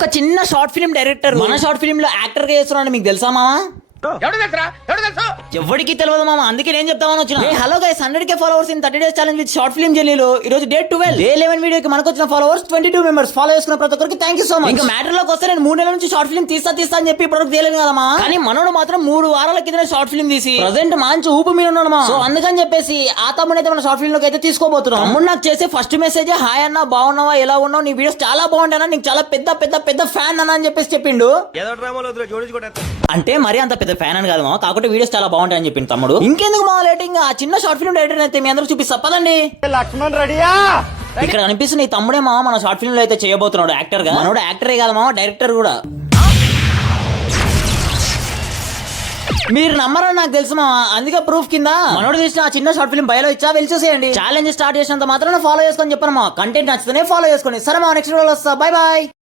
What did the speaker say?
ఒక చిన్న short film director మన షార్ట్ ఫిల్మ్ లో యాక్టర్ గా చేస్తున్నాడు, మీకు తెలుసా మామా? ఎవరికి తెలియదు మామ, అందుకే నేను చెప్తామని వచ్చిన. Hello guys, 100K followers in 30 days challenge with short film జర్నీలో ఈ రోజు డే 12. డే 11 వీడియోకి మనకు వచ్చిన ఫాలోవర్స్ 22 మెంబర్స్. ఫాలో చేసుకున్న ప్రతి ఒక్కరికి థాంక్యూ సో మచ్. ఇంకా మ్యాటర్ లోకి వస్తే నేను 3 నెలల నుంచి షార్ట్ ఫిల్మ్ తీస్తా అని చెప్పి ఇప్పటివరకు తెలియదు కదమ్మా. కానీ మనోడు మాత్రం 3 వారాల కింద షార్ట్ ఫిల్మ్ తీసి ప్రెజెంట్ మంచి ఊపు మీద ఉన్నాడు మా. సో అందుకని చెప్పేసి ఆ తమ్ముడు అయితే మన షార్ట్ ఫిల్మ్ లోకి అయితే తీసుకోబోతున్నాం. తమ్ముడు నాకు చేసే ఫస్ట్ మెసేజ్, హాయ్ అన్న, బాగున్నావా, ఎలా ఉన్నావు, నీ వీడియోస్ చాలా బాగుంటాయన్నా, నీకు చాలా పెద్ద పెద్ద పెద్ద ఫ్యాన్ అన్న అని చెప్పేసి చెప్పిండు. అంటే మరి అంత పెద్ద ఫ్యాన్ అని కాదు మా, కాకపోతే వీడియోస్ చాలా బాగుంటాయని చెప్పింది తమ్ముడు. ఇంకెందుకు మా లేటింగ్, ఆ చిన్న షార్ట్ ఫిల్మ్ డైరెక్టర్ అయితే మీ అందరూ చూపిస్తా పదండి. లక్ష్మణ్ రెడీయా? ఇక్కడ అనిపిస్తుంది ఈ తమ్ముడే మామ మన షార్ట్ ఫిల్మ్ లో అయితే చేయబోతున్నాడు యాక్టర్ గా. మనోడు యాక్టరే కాదు మామ, డైరెక్టర్ కూడా. మీరు నమ్మరని నాకు తెలుసు మామ, అందుకే ప్రూఫ్ కింద మనోడు తీసిన ఆ చిన్న షార్ట్ ఫిల్మ్ బయలో ఇచ్చా, వెళ్ళి చూసేయండి. ఛాలెంజ్ స్టార్ట్ చేసినంత మాత్రం ఫాలో చేసుకొని చెప్పను మా, కంటెంట్ నచ్చితేనే ఫాలో చేసుకోండి. సరే మా, నెక్స్ట్ వీడియోలో వస్తా, బై బాయ్.